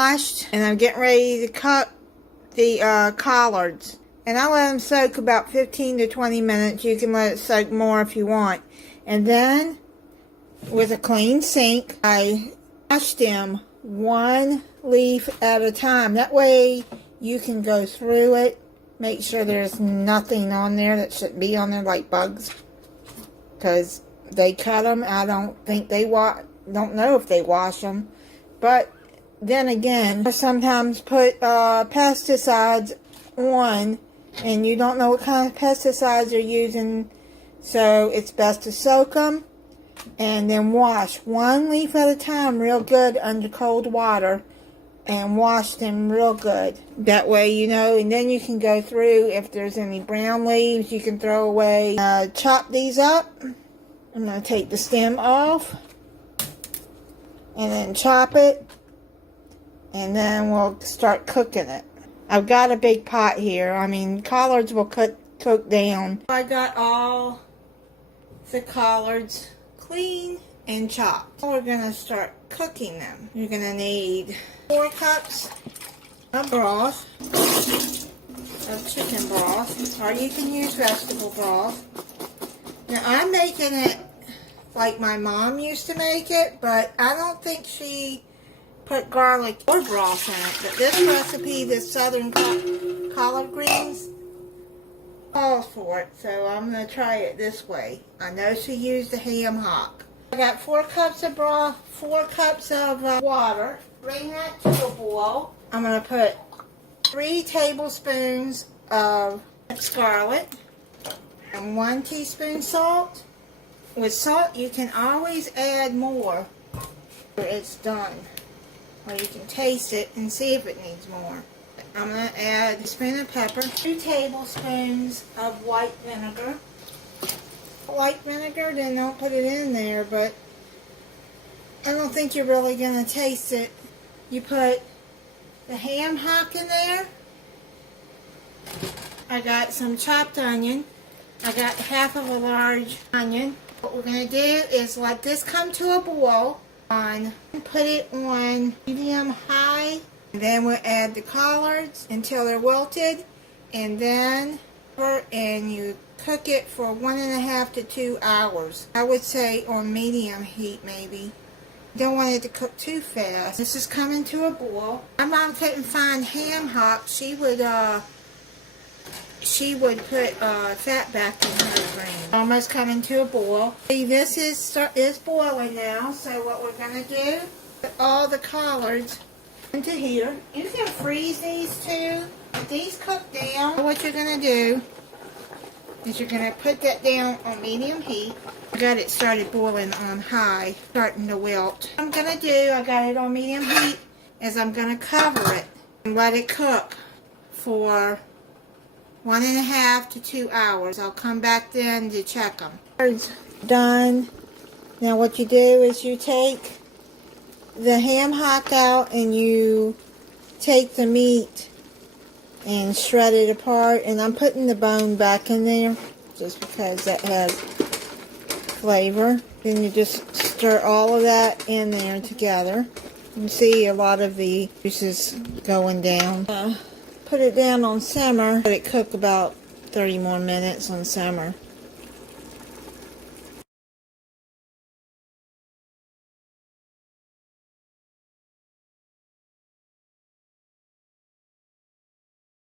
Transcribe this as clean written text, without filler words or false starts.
washed, and I'm getting ready to cut the collards. And I let them soak about 15 to 20 minutes. You can let it soak more if you want. And then, with a clean sink, I wash them one leaf at a time. That way you can go through it, make sure there's nothing on there that shouldn't be on there, like bugs, because they cut them. I don't think they don't know if they wash them, but then again, I sometimes put pesticides on, and you don't know what kind of pesticides they're using, so it's best to soak them and then wash one leaf at a time real good under cold water, and wash them real good. That way you know, and then you can go through, if there's any brown leaves you can throw away. Chop these up. I'm going to take the stem off and then chop it, and then we'll start cooking it. I've got a big pot here. I mean, collards will cook down. I got all the collards clean and chopped. We're going to start cooking them. You're going to need 4 cups of broth, of chicken broth, or you can use vegetable broth. Now I'm making it like my mom used to make it, but I don't think she put garlic or broth in it. But this recipe, this southern collard greens, calls for it, so I'm going to try it this way. I know she used the ham hock. I got 4 cups of broth, 4 cups of water. Bring that to a boil. I'm going to put 3 tablespoons of scarlet and 1 teaspoon salt. With salt, you can always add more after it's done, or you can taste it and see if it needs more. I'm going to add a spoon of pepper, 2 tablespoons of white vinegar. White vinegar, then don't put it in there, but I don't think you're really going to taste it. You put the ham hock in there. I got some chopped onion. I got half of a large onion. What we're going to do is let this come to a boil and put it on medium high. And then we'll add the collards until they're wilted, and then you cook it for 1.5 to 2 hours. I would say on medium heat maybe. Don't want it to cook too fast. This is coming to a boil. My mom couldn't find ham hock. She would put fat back in her grain. Almost coming to a boil. See, this is boiling now. So what we're going to do, put all the collards into here. You can freeze these too. If these cook down, what you're going to do is you're going to put that down on medium heat. I got it started boiling on high, starting to wilt. What I'm going to do, I got it on medium heat, is I'm going to cover it and let it cook for 1.5 to 2 hours. I'll come back then to check them. It's done. Now what you do is you take the ham hock out and you take the meat and shred it apart, and I'm putting the bone back in there just because that has flavor. Then you just stir all of that in there together. You can see a lot of the juices going down. Put it down on simmer, let it cook about 30 more minutes on simmer.